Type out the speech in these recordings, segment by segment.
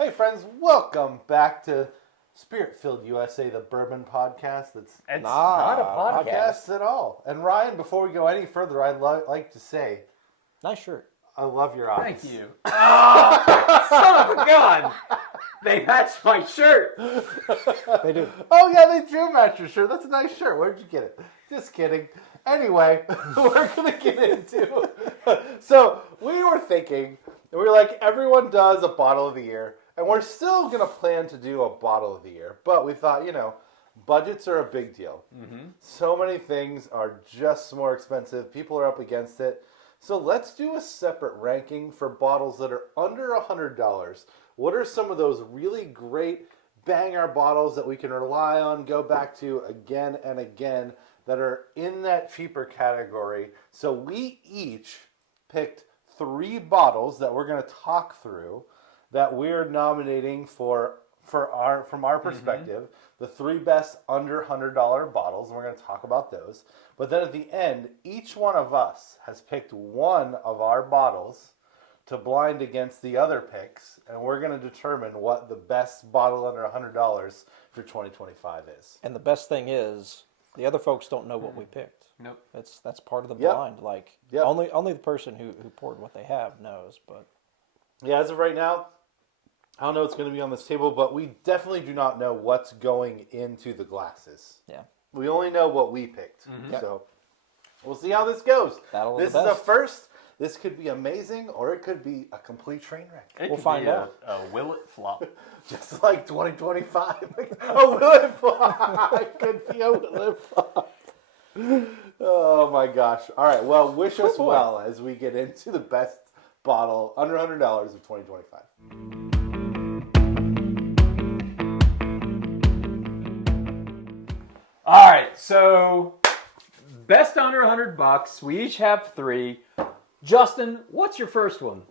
Hey friends, welcome back to Spirit-Filled USA, the Bourbon podcast. It's not a podcast at all. And Ryan, before we go any further, I'd like to say, nice shirt. I love your eyes. Thank you. Oh, son of a gun! They match my shirt. They do. Oh yeah, they do match your shirt. That's a nice shirt. Where'd you get it? Just kidding. Anyway, we're going to get into... So, we were thinking, and we were like, everyone does a bottle of the year. And we're still going to plan to do a bottle of the year. But we thought, budgets are a big deal. Mm-hmm. So many things are just more expensive. People are up against it. So let's do a separate ranking for bottles that are under $100. What are some of those really great banger bottles that we can rely on, go back to again and again, that are in that cheaper category? So we each picked 3 bottles that we're going to talk through that we're nominating from our perspective, the 3 best under $100 bottles, and we're going to talk about those. But then at the end, each one of us has picked one of our bottles to blind against the other picks, and we're going to determine what the best bottle under $100 for 2025 is. And the best thing is, the other folks don't know what we picked. Nope. That's part of the blind. Yep. Only the person who poured what they have knows. But yeah, as of right now, I don't know what's going to be on this table, but we definitely do not know what's going into the glasses. Yeah. We only know what we picked. Mm-hmm. So we'll see how this goes. Battle of This the is a best. first. This could be amazing, or it could be a complete train wreck. We'll find out. Will it flop? Just like 2025. A will it flop? It could be a will it flop. Oh my gosh. All right. Well, wish us well as we get into the best bottle under $100 of 2025. All right, so best under $100. We each have 3. Justin, what's your first one?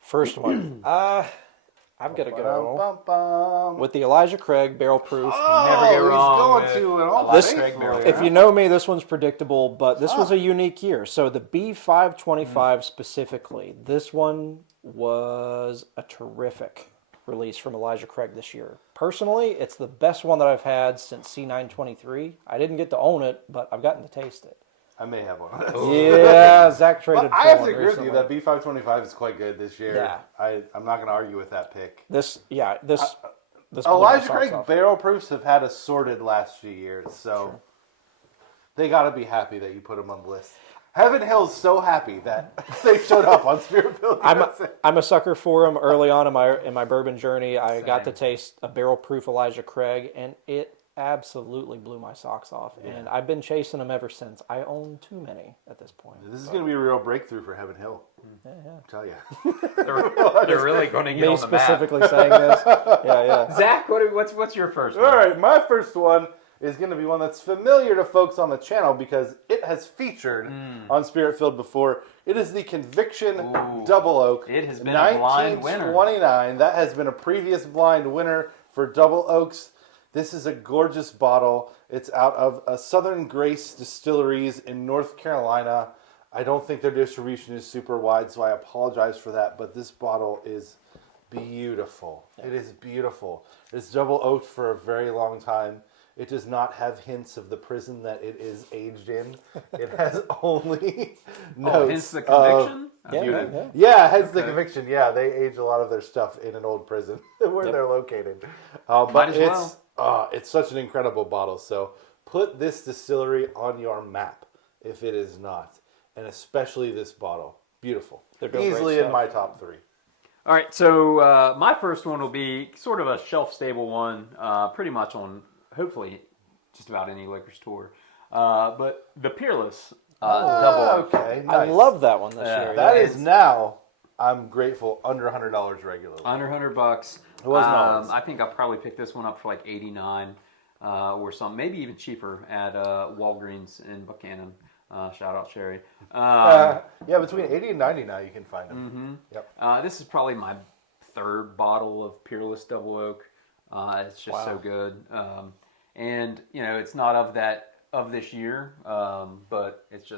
first one, I've got to go Bum-bum. with the Elijah Craig Barrel Proof. Oh, Never get wrong he's with going to an all This- faithful. If you know me, this one's predictable, but this was a unique year. So the B525 specifically, this one was a terrific release from Elijah Craig this year. Personally, it's the best one that I've had since C923. I didn't get to own it, but I've gotten to taste it. I may have one of those. Yeah, Zach traded. But I for have to one agree with you recently. that B525 is quite good this year. Yeah. I'm not going to argue with that pick. This blew my Elijah socks Craig off. barrel proofs have had a sorted last few years, so they got to be happy that you put them on the list. Heaven Hill's so happy that they showed up on Spirit-Filled USA. I'm a sucker for them. Early on in my bourbon journey, I got to taste a barrel proof Elijah Craig, and it absolutely blew my socks off. Yeah. And I've been chasing them ever since. I own too many at this point. This is going to be a real breakthrough for Heaven Hill. Yeah. I tell you. They're really going to get Me on the map. specifically saying this. Yeah. Zach, what's your first one? All right, my first one is going to be one that's familiar to folks on the channel because it has featured on Spirit-Filled before. It is the Conviction Double Oak. It has been a blind winner. 1929. That has been a previous blind winner for Double Oaks. This is a gorgeous bottle. It's out of Southern Grace Distilleries in North Carolina. I don't think their distribution is super wide, so I apologize for that. But this bottle is beautiful. Yeah. It is beautiful. It's double oaked for a very long time. It does not have hints of the prison that it is aged in. It has only notes. Hence the conviction? Hence the conviction. Yeah, they age a lot of their stuff in an old prison where they're located. But it's such an incredible bottle. So put this distillery on your map if it is not. And especially this bottle. Beautiful. Easily in my top 3. All right, so my first one will be sort of a shelf-stable one, pretty much on, hopefully, just about any liquor store. But the Peerless Double Oak. Okay, nice. I love that one this year. That is now, I'm grateful, under $100 regularly. Under $100. It wasn't always. I think I'll probably pick this one up for like $89 or some, maybe even cheaper at Walgreens in Buchanan. Shout out Sherry. Between 80 and 90 now you can find them. Mm-hmm. Yep. This is probably my 3rd bottle of Peerless Double Oak. It's just so good. And it's not of this year, but it's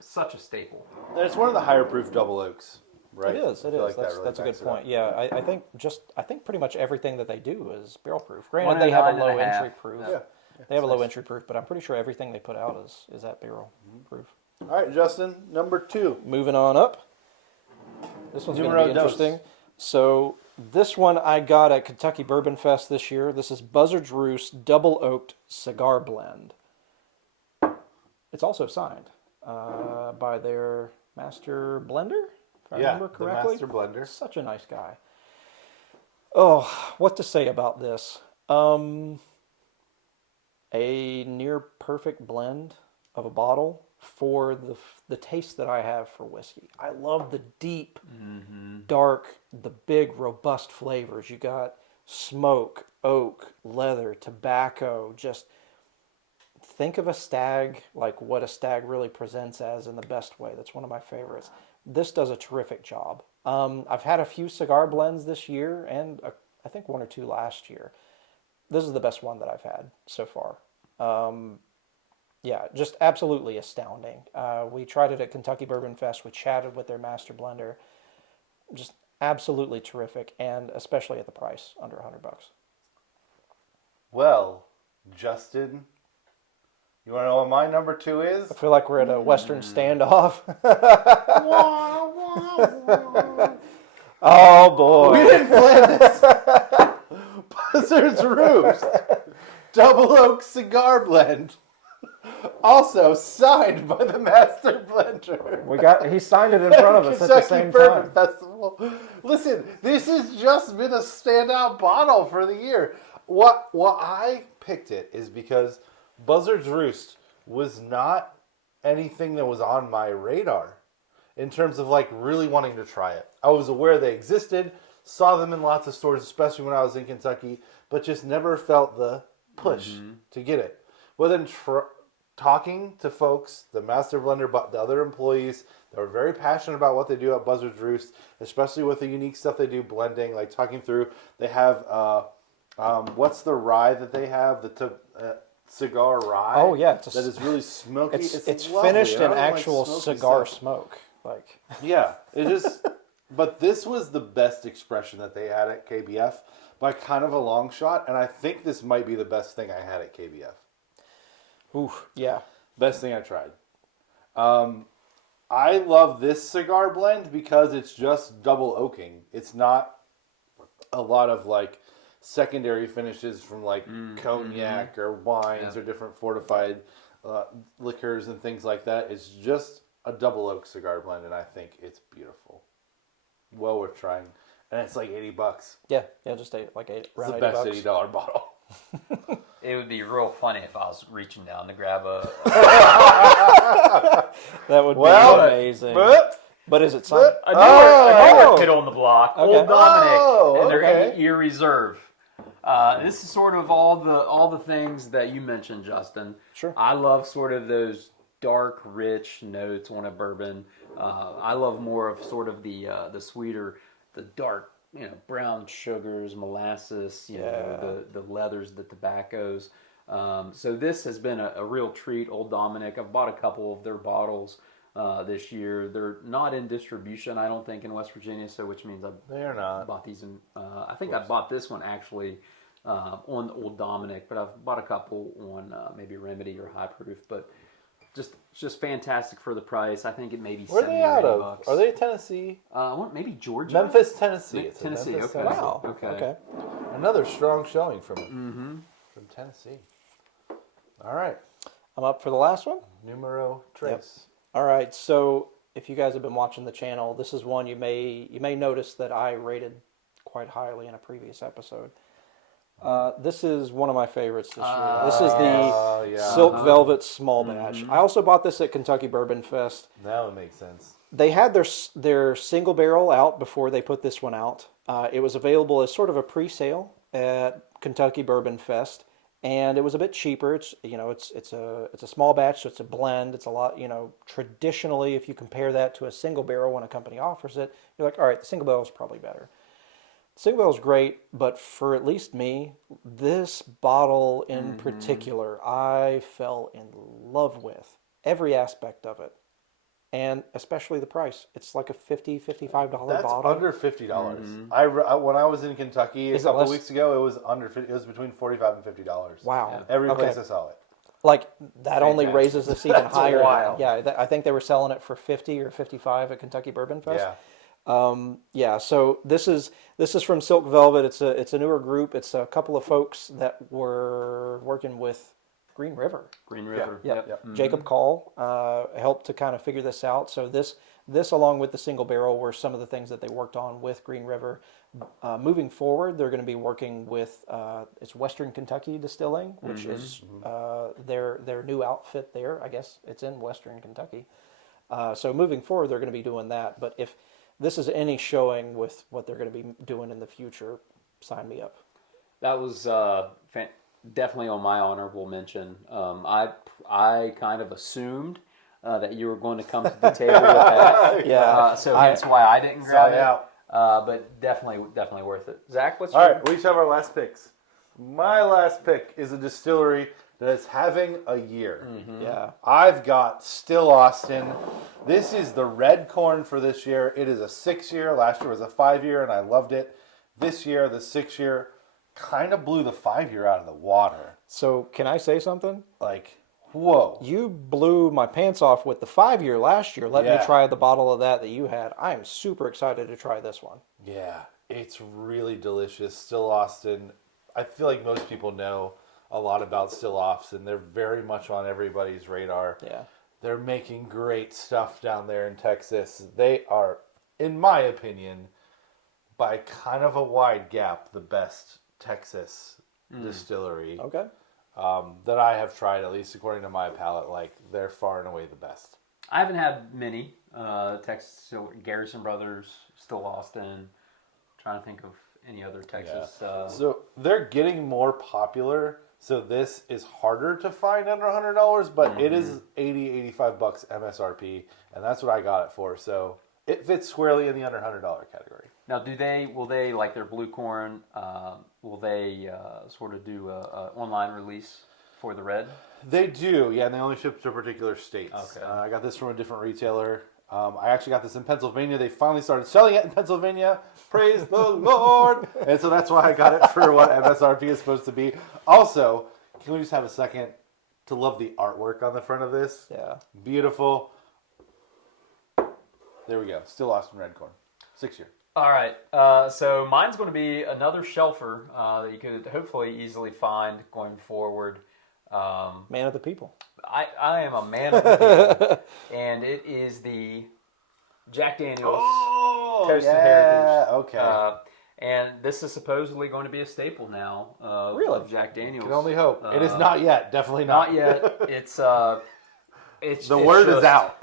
such a staple. And it's one of the higher proof double oaks. right? It is. I It feel is. like that That's a really good backs it point. up. Yeah, I think pretty much everything that they do is barrel proof. Granted, 109 they have a and a low half. entry proof. Yeah. They have a it's low nice. entry proof, but I'm pretty sure everything they put out is at barrel proof. All right, Justin, number 2. Moving on up. This one's going to Numero be dos. interesting. So this one I got at Kentucky Bourbon Fest this year. This is Buzzard's Roost Double Oaked Cigar Blend. It's also signed by their master blender, if I remember correctly. the master blender. Such a nice guy. Oh, what to say about this? A near perfect blend of a bottle for the taste that I have for whiskey. I love the deep, dark, the big, robust flavors. You got smoke, oak, leather, tobacco. Just think of a stag like what a stag really presents as in the best way. That's one of my favorites. This does a terrific job. I've had a few cigar blends this year and I think 1 or 2 last year. This is the best one that I've had so far. Yeah, just absolutely astounding. We tried it at Kentucky Bourbon Fest. We chatted with their master blender. Just absolutely terrific, and especially at the price, under $100. Well, Justin, you want to know what my number 2 is? I feel like we're at a Western standoff. Oh boy! We didn't plan this. Buzzard's Roost Double Oak Cigar Blend. Also signed by the master blender. He signed it in front of us at the Kentucky same Bourbon time. Festival. Listen, this has just been a standout bottle for the year. What I picked it is because Buzzard's Roost was not anything that was on my radar in terms of like really wanting to try it. I was aware they existed, saw them in lots of stores, especially when I was in Kentucky, but just never felt the push to get it. Well, then talking to folks, the master blender, but the other employees, they were very passionate about what they do at Buzzard's Roost, especially with the unique stuff they do, blending, like talking through. They have, what's the rye that they have? The cigar rye. Oh yeah, that is really smoky. It's lovely. finished I in don't like actual smoky cigar stuff. smoke. Like Yeah, it is. But this was the best expression that they had at KBF by kind of a long shot, and I think this might be the best thing I had at KBF. oof, yeah. Best thing I tried. I love this cigar blend because it's just double oaking. It's not a lot of like secondary finishes from like cognac or wines or different fortified liquors and things like that. It's just a double oak cigar blend, and I think it's beautiful. Well worth trying, and it's like $80. Yeah, just around It's the $80. best $80 bottle. It would be real funny if I was reaching down to grab a. That would be Well, amazing. But But is it signed? A Oh! newer kid on the block, Okay. Old Dominic, Oh, and their okay. 8-year reserve. This is sort of all the things that you mentioned, Justin. Sure. I love sort of those dark, rich notes on a bourbon. I love more of sort of the sweeter, the dark, brown sugars, molasses, the leathers, the tobaccos. So this has been a real treat. Old Dominic, I've bought a couple of their bottles this year. They're not in distribution, I don't think, in West Virginia, so which means they're not. bought these in. I think I bought this one actually on Old Dominic, but I've bought a couple on maybe Remedy or High Proof. But just fantastic for the price. I think it may be Where are $70 they or out of? $80. Are they Tennessee? I want maybe Georgia, Memphis, Tennessee. It's in Tennessee. Memphis, Okay. Tennessee. Wow. Okay. Another strong showing from it. From Tennessee. All right. I'm up for the last one. Numero tres. All right, so if you guys have been watching the channel, this is one you may notice that I rated quite highly in a previous episode. This is one of my favorites this year. This is the yeah. Silk Velvet Small Batch. I also bought this at Kentucky Bourbon Fest. Now it makes sense. They had their single barrel out before they put this one out. It was available as sort of a pre-sale at Kentucky Bourbon Fest, and it was a bit cheaper. It's it's a small batch, so it's a blend. It's a lot, traditionally, if you compare that to a single barrel when a company offers it, you're like, all right, the single barrel is probably better. Single barrel is great, but for at least me, this bottle in particular, I fell in love with every aspect of it. and especially the price. It's like a $55 That's bottle. under $50. When I was in Kentucky a Is it couple less? weeks ago, it was under. It was between $45 and $50. Wow. Every Okay. place I saw it. Like that only Fantastic. raises this even That's higher. wild. Yeah, I think they were selling it for 50 or 55 at Kentucky Bourbon Fest. Yeah. Yeah, so this is from Silk Velvet. It's a newer group. It's a couple of folks that were working with Green River. Green River. Yep. Yep. Jacob Call helped to kind of figure this out. So this along with the single barrel were some of the things that they worked on with Green River. Moving forward, they're going to be working with it's Western Kentucky Distilling, which is their new outfit there. I guess it's in Western Kentucky. So moving forward, they're going to be doing that. But if this is any showing with what they're going to be doing in the future, sign me up. That was definitely on my honorable mention. I kind of assumed that you were going to come to the table with that. Yeah. So hence why I didn't grab Saw it. you out. But definitely worth it. Zach, what's All your... right, we each have our last picks. My last pick is a distillery that is having a year. Yeah. I've got Still Austin. This is the red corn for this year. It is a 6-year. Last year was a 5-year, and I loved it. This year, the 6-year, kind of blew the 5-year out of the water. So can I say something? Like, whoa. You blew my pants off with the 5-year last year. Let me Yeah. try the bottle of that you had. I am super excited to try this one. Yeah, it's really delicious. Still Austin. I feel like most people know a lot about Still Austin. They're very much on everybody's radar. Yeah. They're making great stuff down there in Texas. They are, in my opinion, by kind of a wide gap, the best Texas distillery Okay. that I have tried, at least according to my palate. Like, they're far and away the best. I haven't had many. Texas, so Garrison Brothers, Still Austin. Trying to think of any other Texas. So they're getting more popular. So this is harder to find under $100, but it is $85 MSRP, and that's what I got it for. So it fits squarely in the under $100 category. Now, will they like their blue corn? Will they sort of do a online release for the red? They do, yeah, and they only ship to particular states. Okay. I got this from a different retailer. I actually got this in Pennsylvania. They finally started selling it in Pennsylvania. Praise the Lord! And so that's why I got it for what MSRP is supposed to be. Also, can we just have a second to love the artwork on the front of this? Yeah. Beautiful. There we go. Still Austin Red Corn. 6-year. All right. So mine's going to be another shelfer that you could hopefully easily find going forward. Man of the people. I am a man of the people, and it is the Jack Daniel's Toasted Heritage. Okay. And this is supposedly going to be a staple now of Jack Daniel's. Can only hope. It is not yet. Definitely not. Not yet. It's The word is out.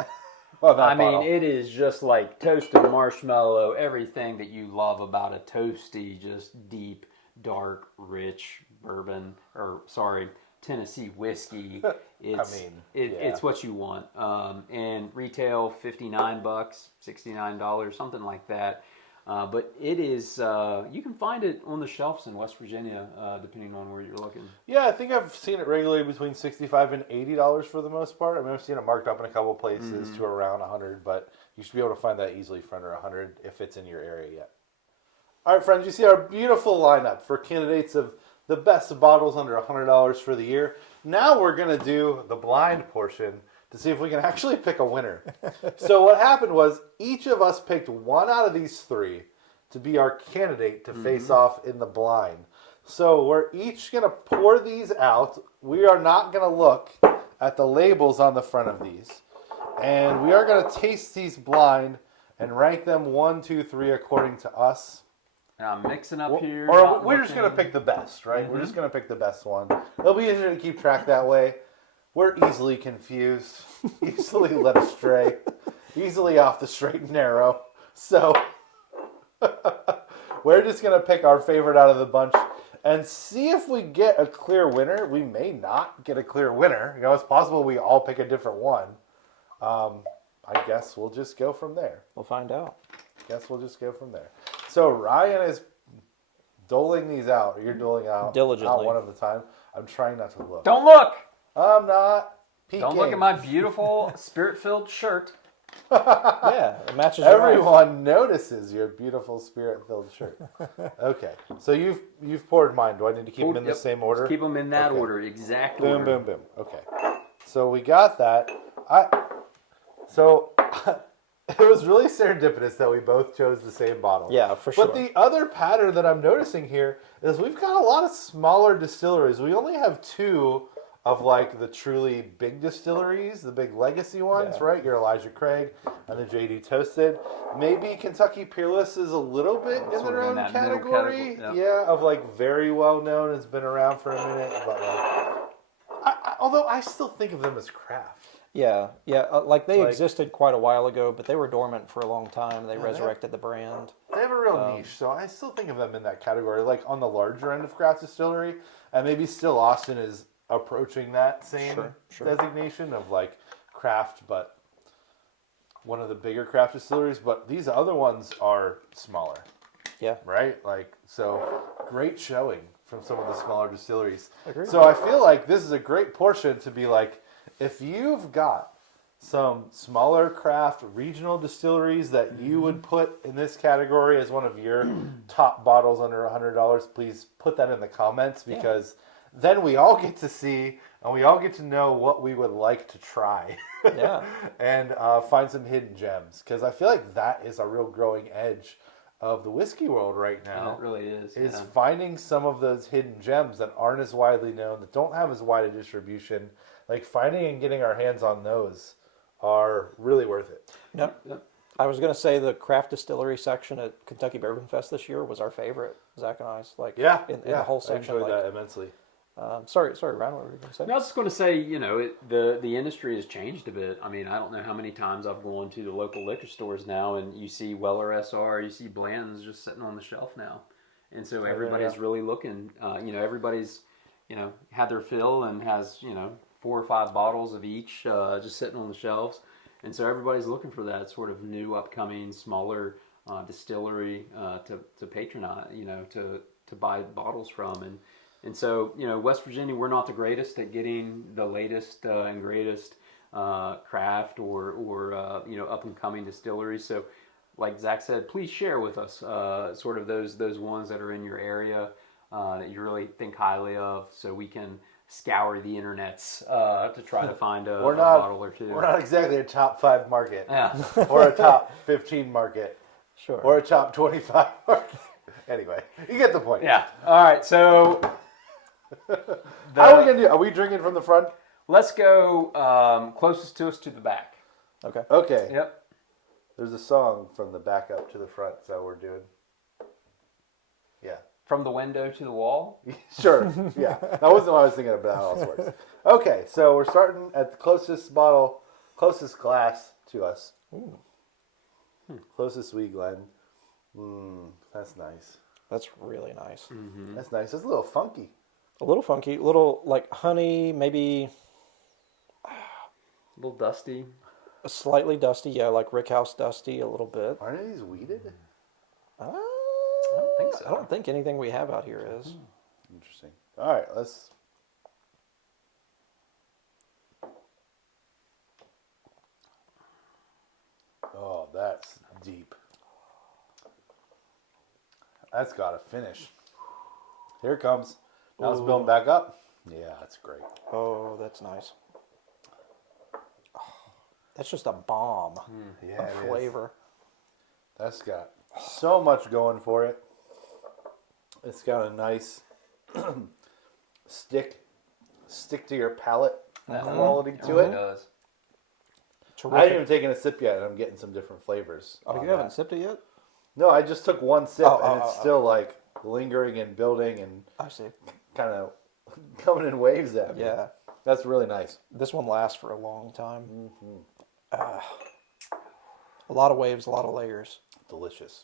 of that I mean, bottle. it is just like toasted marshmallow, everything that you love about a toasty, just deep, dark, rich bourbon, Tennessee whiskey. It's, it's what you want. And retail $59, $69, something like that. But it is, you can find it on the shelves in West Virginia, depending on where you're looking. Yeah, I think I've seen it regularly between $65 and $80 for the most part. I mean, I've seen it marked up in a couple places to around $100, but you should be able to find that easily for under $100 if it's in your area yet. All right, friends, you see our beautiful lineup for candidates of the best bottles under $100 for the year. Now we're going to do the blind portion to see if we can actually pick a winner. So what happened was each of us picked one out of these three to be our candidate to face off in the blind. So we're each going to pour these out. We are not going to look at the labels on the front of these. And we are going to taste these blind and rank them 1, 2, 3 according to us. And I'm mixing up here. Or we're just going to pick the best, right? We're just going to pick the best one. It'll be easier to keep track that way. We're easily confused, easily led astray, easily off the straight and narrow. So we're just going to pick our favorite out of the bunch and see if we get a clear winner. We may not get a clear winner. You know, it's possible we all pick a different one. I guess we'll just go from there. We'll find out. So Ryan is doling these out. Or you're doling out Diligently. one at a time. I'm trying not to look. Don't look! I'm not peeking. Don't look at my beautiful spirit-filled shirt. Yeah, it matches your eyes. Everyone notices your beautiful spirit-filled shirt. Okay, so you've poured mine. Do I need to keep them in the same order? Keep them in that Okay. order, exact Boom, order. boom, boom. Okay, so we got that. It was really serendipitous that we both chose the same bottle. Yeah, for sure. But the other pattern that I'm noticing here is we've got a lot of smaller distilleries. We only have 2 of like the truly big distilleries, the big legacy ones, Yeah. right? Your Elijah Craig and the JD Toasted. Maybe Kentucky Peerless is a little bit in Sort their of in own that middle category. category, Yeah, of like very well known, has been around for a minute, but like, although I still think of them as craft. Yeah, like they Like- existed quite a while ago, but they were dormant for a long time. They resurrected the brand. They have a real niche, so I still think of them in that category, like on the larger end of craft distillery, and maybe still Austin is approaching that same Sure. designation of like craft, but one of the bigger craft distilleries. But these other ones are smaller, Yeah, right? Like, so great showing from some of the smaller distilleries. Agreed. So I feel like this is a great portion to be like, if you've got some smaller craft regional distilleries that you would put in this category as one of your top bottles under $100, please put that in the comments, because then we all get to see and we all get to know what we would like to try. Yeah. And find some hidden gems, because I feel like that is a real growing edge of the whiskey world right now. It really is. Is finding some of those hidden gems that aren't as widely known, that don't have as wide a distribution. Like, finding and getting our hands on those are really worth it. Yep. I was going to say the craft distillery section at Kentucky Bourbon Fest this year was our favorite, Zach and I's. Like, in the whole section. I enjoyed like, that immensely. sorry, Ryan, what were you going to say? No, I was just going to say, the industry has changed a bit. I mean, I don't know how many times I've gone to the local liquor stores now, and you see Weller SR, you see Bland's just sitting on the shelf now, and so everybody's really looking. Everybody's, had their fill and has 4 or 5 bottles of each just sitting on the shelves, and so everybody's looking for that sort of new, upcoming, smaller distillery to patronize, to buy bottles from. And so, West Virginia, we're not the greatest at getting the latest and greatest craft or up and coming distilleries. So, like Zach said, please share with us sort of those ones that are in your area that you really think highly of, so we can scour the internets to try to find a bottle or 2. We're not exactly a top 5 market, Yeah. or a top 15 market, Sure. or a top 25 market. Anyway, you get the point. Yeah. All right. So How are we gonna do? Are we drinking from the front? let's go closest to us to the back. Okay. Okay. Yep. There's a song from the back up to the front. Is that what we're doing? Yeah. From the window to the wall. Sure. Yeah. That wasn't what I was thinking of, but how else works. Okay, so we're starting at the closest bottle, closest glass to us. Closest sweet Glen. That's nice. That's really nice. That's nice. It's a little funky. A little funky, a little like honey, maybe A little dusty. slightly dusty. Yeah, like Rickhouse dusty a little bit. Aren't these weeded? I don't think so. I don't think anything we have out here is. Interesting. All right, let's. Oh, that's deep. That's got to finish. Here it comes. Now it's building back up. Yeah, that's great. Oh, that's nice. Oh, that's just a bomb Yeah, of it is. flavor. That's got so much going for it. It's got a nice stick to your palate quality to really it. does. I haven't Terrific. even taken a sip yet, and I'm getting some different flavors. Oh, on you haven't that. sipped it yet? No, I just took one sip, and it's oh. still like lingering and building and I see. kind of coming in waves at me. Yeah. That's really nice. This one lasts for a long time. A lot of waves, a lot of layers. Delicious.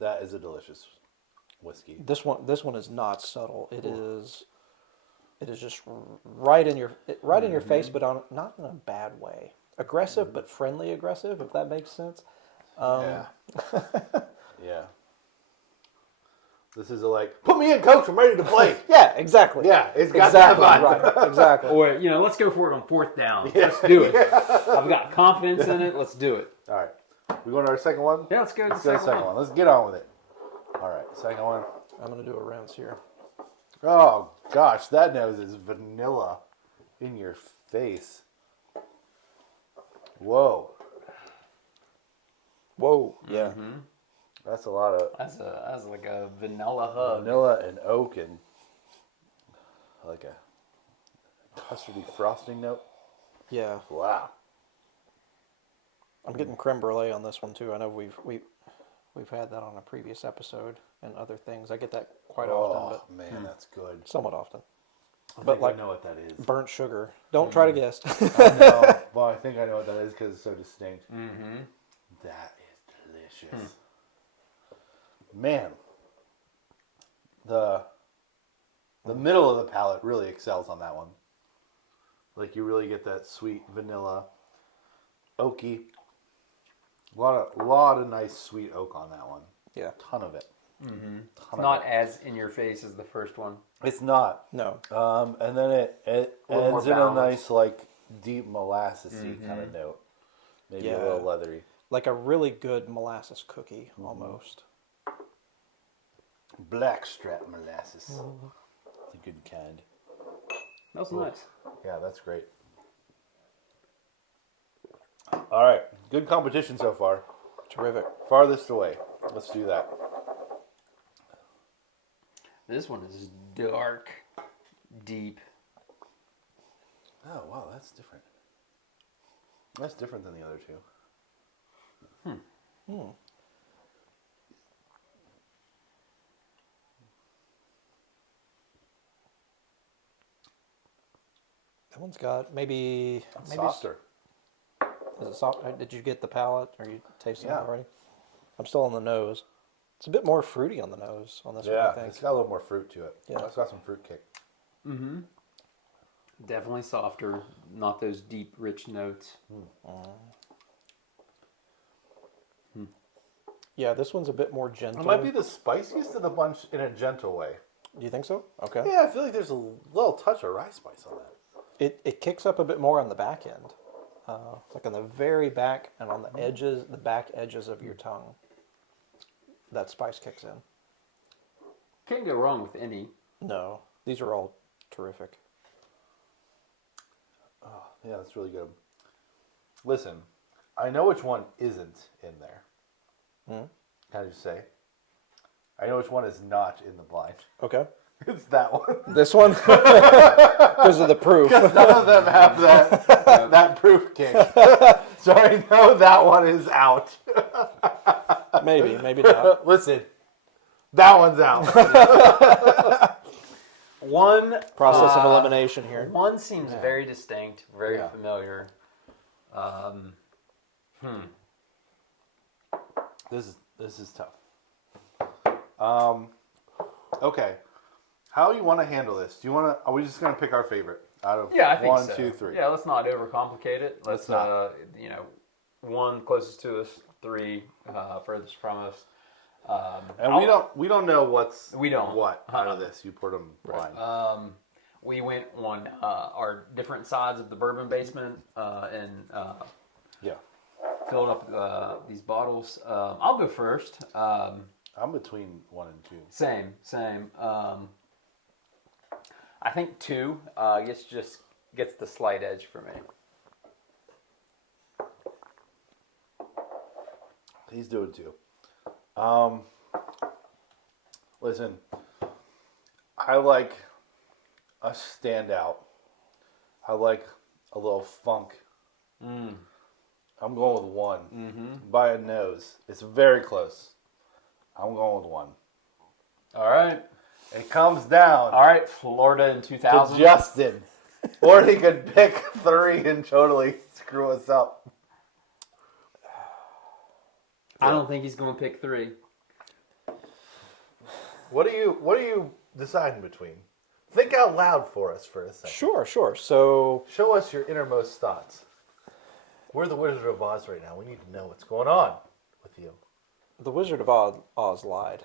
That is a delicious whiskey. This one is not subtle. It is just right in your face, but not in a bad way. Aggressive, but friendly aggressive, if that makes sense. Yeah. Yeah. This is like, put me in, coach. I'm ready to play. Yeah, exactly. Yeah, it's got exactly that vibe. right. Exactly. Or, let's go for it on 4th down. Let's do it. I've got confidence in it. Let's do it. All right. We going to our second one? Yeah, let's go to Let's the go to the second one. Let's get on with it. All right, second one. I'm gonna do a rinse here. Oh, gosh, that nose is vanilla in your face. Whoa. Whoa. Yeah. That's a lot of That's like a vanilla hug. vanilla and oak and like a custardy frosting note. Yeah. Wow. I'm getting creme brulee on this one too. I know we've had that on a previous episode and other things. I get that quite often, Oh, but man, that's good. somewhat often. I But think like I know what that is. burnt sugar. Don't try to guess. I know. Well, I think I know what that is because it's so distinct. Mm-hmm. That is delicious. Man, the middle of the palate really excels on that one. Like you really get that sweet vanilla, oaky. A lot of nice sweet oak on that one. Yeah. Ton of it. It's not as in your face as the first one. It's not. No. And then it A little ends more in a balanced. nice like deep molassesy kind of note. Maybe a Yeah. little leathery. Like a really good molasses cookie almost. Blackstrap molasses. It's a good kind. That was nice. Yeah, that's great. All right, good competition so far. Terrific. Farthest away. Let's do that. This one is dark, deep. Oh, wow, that's different. That's different than the other two. That one's got maybe Softer. Is it soft? Did you get the palate? Are you tasting Yeah. it already? I'm still on the nose. It's a bit more fruity on the nose on this one, I Yeah, think. it's got a little more fruit to it. Yeah. It's got some fruit kick. Definitely softer, not those deep, rich notes. Yeah, this one's a bit more gentle. It might be the spiciest of the bunch in a gentle way. Do you think so? Okay. Yeah, I feel like there's a little touch of rye spice on that. It kicks up a bit more on the back end. Like on the very back and on the edges, the back edges of your tongue. That spice kicks in. Can't go wrong with any. No, these are all terrific. Yeah, that's really good. Listen, I know which one isn't in there. Can I just say? I know which one is not in the blind. Okay. It's that one. This one? Because of the proof. None of them have that proof kick. So I know that one is out. Maybe not. Listen, that one's out. One Process of elimination here. One seems very distinct, very Yeah. familiar. This is tough. Okay, how you want to handle this? Do you want to? Are we just gonna pick our favorite out of Yeah, I think 1, so. 2, 3? Yeah, let's not overcomplicate it. Let's Let's not. one closest to us, three furthest from us. And we don't know what's We don't. what out of this. You poured them blind. We went on our different sides of the bourbon basement and Yeah, filled up these bottles. I'll go first. I'm between 1 and 2. Same. I think 2 gets the slight edge for me. He's doing 2. Listen, I like a standout. I like a little funk. I'm going with 1 by a nose. It's very close. I'm going with 1. All right. It comes down All right, Florida in to 2000. Justin, or he could pick 3 and totally screw us up. I don't think he's going to pick 3. What are you deciding between? Think out loud for us for a second. Sure. So Show us your innermost thoughts. We're the Wizard of Oz right now. We need to know what's going on with you. the Wizard of Oz lied.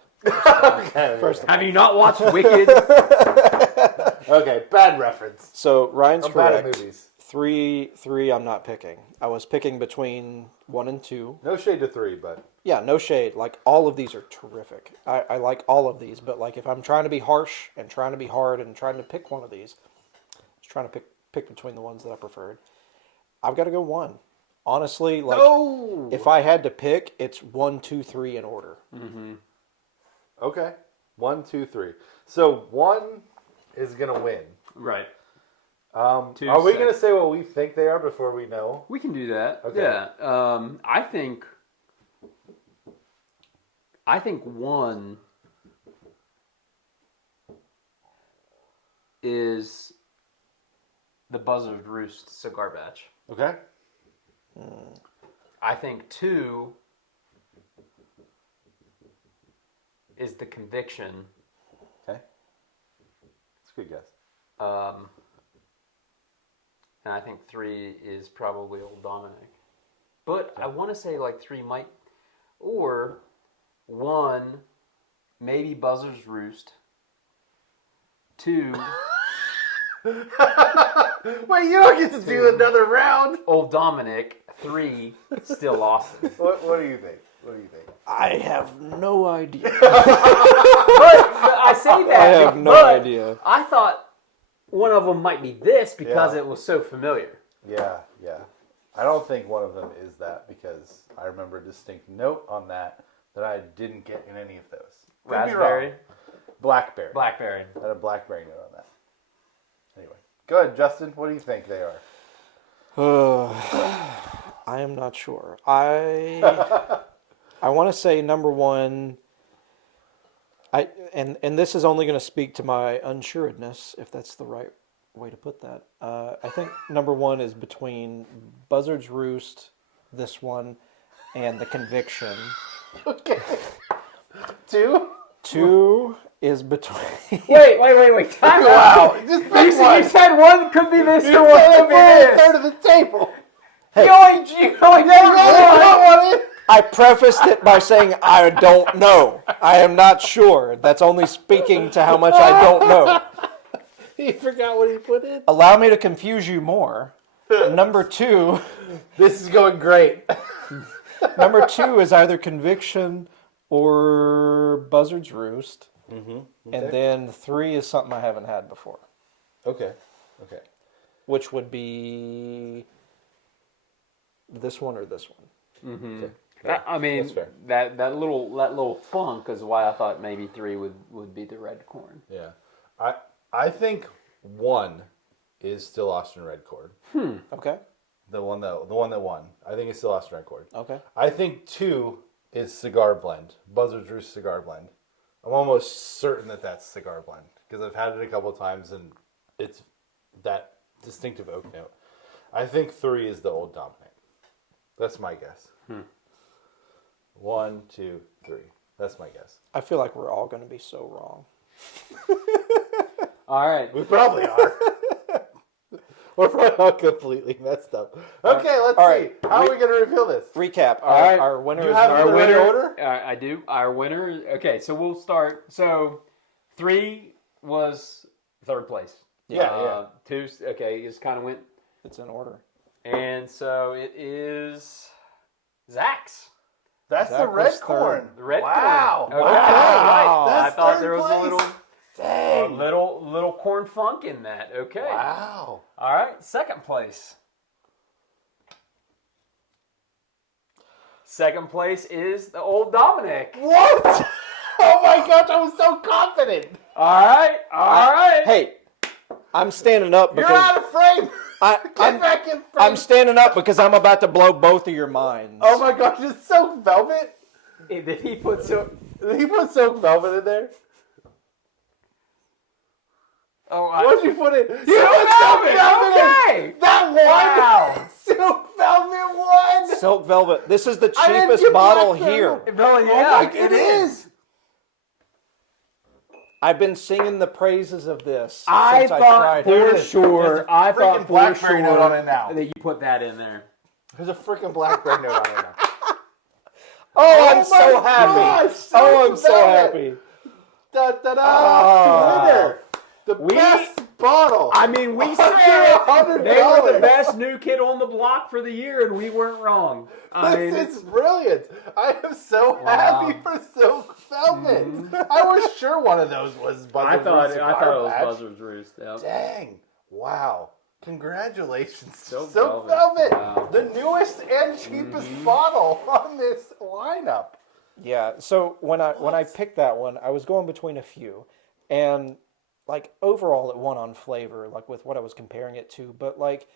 First Have you not watched Wicked? Okay, bad reference. So Ryan's I'm bad at correct. movies. Three, I'm not picking. I was picking between 1 and 2. No shade to 3, but Yeah, no shade. Like, all of these are terrific. I like all of these, but like if I'm trying to be harsh and trying to be hard and trying to pick one of these, just trying to pick between the ones that I preferred, I've got to go 1. Honestly, like no. if I had to pick, it's 1, 2, 3 in order. Okay, 1, 2, 3. So 1 is gonna win. Right. Are we 6. gonna say what we think they are before we know? We can do that. Okay. Yeah. I think 1 is the Buzzard Roost cigar batch. Okay. I think 2 is the Conviction. Okay. That's a good guess. And I think 3 is probably Old Dominic. But I want to say like 3 might, or 1, maybe Buzzard's Roost. 2, Wait, you don't get to do another round. Old Dominic. 3, still Austin. What do you think? What do you think? I have no idea. But I say that. I have no but idea. I thought one of them might be this because Yeah. it was so familiar. Yeah. I don't think one of them is that because I remember a distinct note on that I didn't get in any of those. Could be wrong. Raspberry, Blackberry. blackberry. I had a blackberry note on that. Anyway, go ahead, Justin. What do you think they are? I am not sure. I want to say number 1. And this is only going to speak to my unsuredness, if that's the right way to put that. I think number 1 is between Buzzard's Roost, this one, and the Conviction. Okay. 2? 2 is between. Wait. Time Wow. Just pick one. You said 1 could be this You or 1 said could be a this. third of the table. You only You got one. one in. I prefaced it by saying I don't know. I am not sure. That's only speaking to how much I don't know. He forgot what he put in. Allow me to confuse you more. Number 2 This is going great. Number 2 is either Conviction or Buzzard's Roost. Okay. And then 3 is something I haven't had before, Okay. which would be this one or this one. Okay. I mean, That's fair. that little funk is why I thought maybe 3 would be the red corn. Yeah. I think 1 is still Austin Red Cord. Okay. The one that won. I think it's still Austin Red Cord. Okay. I think 2 is Cigar Blend. Buzzard's Roost Cigar Blend. I'm almost certain that that's Cigar Blend because I've had it a couple of times and it's that distinctive oak note. I think 3 is the Old Dominic. That's my guess. 1, 2, 3. That's my guess. I feel like we're all going to be so wrong. All right. We probably are. We're probably all completely messed up. Okay, let's All see. right. How are we going to reveal this? Recap. All right. Our winner You is have number the winner order? I do. Our winner. Okay, so we'll start. So 3 was third place. Yeah. 2. Okay, just kind of went. It's in order. And so it is Zach's. That's Zach the red was third. corn. The red Wow. corn. Okay. Wow. Right. That's I thought third there was place. a Dang. little corn funk in that. Okay. Wow. All right. Second place. Second place is the Old Dominic. What? Oh my gosh, I was so confident. All right. Hey, I'm standing up You're because out of frame. Get back in frame. I'm standing up because I'm about to blow both of your minds. Oh my gosh, it's Silk Velvet. Did he put so? Did he put Silk Velvet in there? Oh, What did you put in? You put Velvet, Silk Velvet okay. in. That one. Wow. Silk Velvet won. Silk Velvet. This is the I didn't cheapest get bottle Blackberry. here. Really? Oh Yeah, my, it is. I've been singing the praises of this I since I thought tried There for it is. sure. There's a I freaking thought for Blackberry note on sure it now. that you put that in there. There's a freaking Blackberry note on it now. Oh, I'm my so happy. gosh, Oh, I'm so Velvet. happy. Da da da! Ah. Winner, the best bottle. I mean, we Under said $100. they were the best new kid on the block for the year, and we weren't wrong. I mean, This is brilliant. I am so happy for Silk Velvet. I was sure one of those was Buzzard's I thought Roost it cigar was patch. Buzzard's Roost. Yep. Dang! Wow! Congratulations, Silk Silk Velvet. Velvet, Wow. the newest and cheapest bottle on this lineup. Yeah. So when I picked that one, I was going between a few, and like overall it won on flavor, like with what I was comparing it to, but like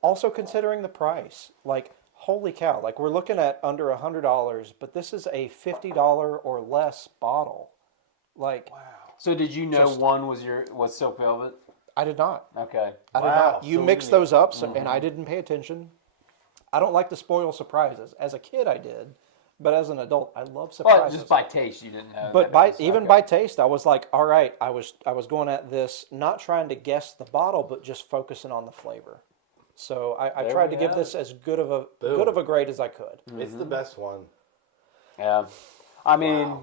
also considering the price, like holy cow, like we're looking at under $100, but this is a $50 or less bottle. Like, wow. So did you know one was Silk Velvet? I did not. Okay. I did Wow, not. You so mix unique. those up, so, and I didn't pay attention. I don't like to spoil surprises. As a kid, I did, but as an adult, I love Well, surprises. just by taste, you didn't know. But that by it was- even okay. by taste, I was like, all right. I was going at this not trying to guess the bottle, but just focusing on the flavor. So I There tried we to give have this it. as good of a grade as I could. It's the best one. Yeah. I mean,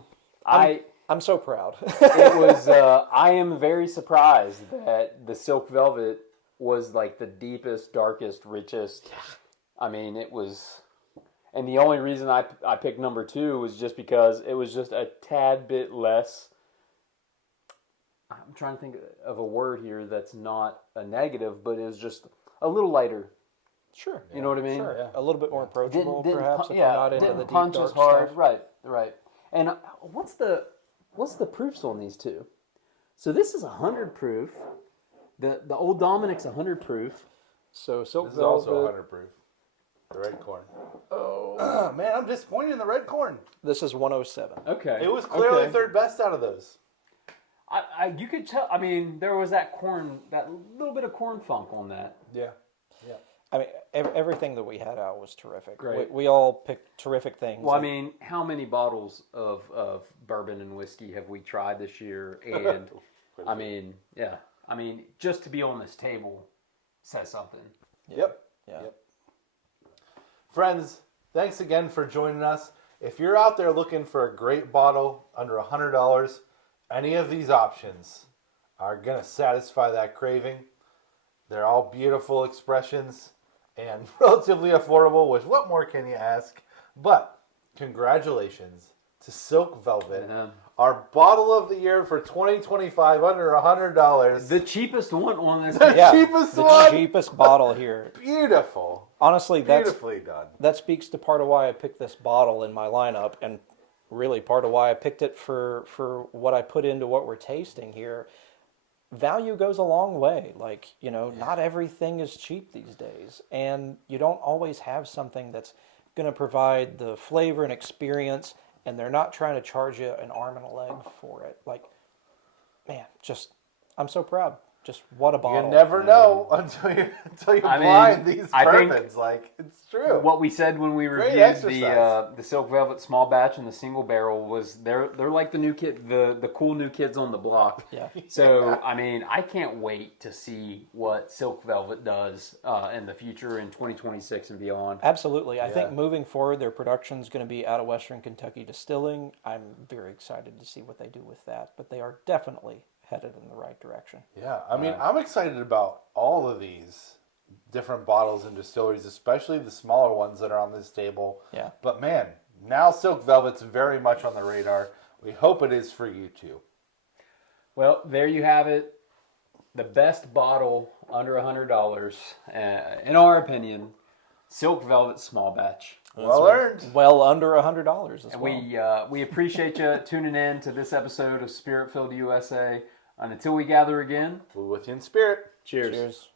I'm so proud. it was. I am very surprised that the Silk Velvet was like the deepest, darkest, richest. I mean, it was. And the only reason I picked number 2 was just because it was just a tad bit less. I'm trying to think of a word here that's not a negative, but it was just a little lighter. Sure. You know what I mean? Sure. A little bit more approachable, perhaps, if yeah, you're not into didn't the deep punch dark as hard. stuff. Right. And what's the proofs on these two? So this is 100 proof. The Old Dominic's 100 proof. So Silk This is Velvet. also 100 proof. The red corn. Oh man, I'm disappointed in the red corn. This is 107. Okay. It was clearly okay. third best out of those. You could tell. I mean, there was that little bit of corn funk on that. Yeah. I mean, everything that we had out was terrific. Great. We all picked terrific things. Well, I mean, how many bottles of bourbon and whiskey have we tried this year? And I mean, yeah. I mean, just to be on this table says something. Yep. Yeah. Yep. Friends, thanks again for joining us. If you're out there looking for a great bottle under $100, any of these options are going to satisfy that craving. They're all beautiful expressions and relatively affordable, which what more can you ask? But congratulations to Silk Velvet, Yeah. our bottle of the year for 2025 under $100. The cheapest one on this. The Yeah, cheapest the one. cheapest bottle here. Beautiful. Honestly, Beautifully done. that speaks to part of why I picked this bottle in my lineup, and really part of why I picked it for what I put into what we're tasting here. Value goes a long way. Like, not everything is cheap these days, and you don't always have something that's going to provide the flavor and experience, and they're not trying to charge you an arm and a leg for it. Like, man, I'm so proud. Just what a bottle. You never know until you I mean, blind these I think bourbons. Like, it's true. What we said when we Great reviewed exercise. the Silk Velvet small batch and the single barrel was they're like the new kid, the cool new kids on the block. Yeah. So I mean, I can't wait to see what Silk Velvet does in the future in 2026 and beyond. Absolutely. I Yeah. think moving forward, their production is going to be out of Western Kentucky Distilling. I'm very excited to see what they do with that, but they are definitely headed in the right direction. Yeah, I mean, I'm excited about all of these different bottles and distilleries, especially the smaller ones that are on this table. Yeah. But man, now Silk Velvet's very much on the radar. We hope it is for you too. Well, there you have it. The best bottle under $100, in our opinion, Silk Velvet small batch. Well earned. Well under $100 as And well. we appreciate you tuning in to this episode of Spirit Filled USA. And until we gather again, We're with you in spirit. cheers. Cheers.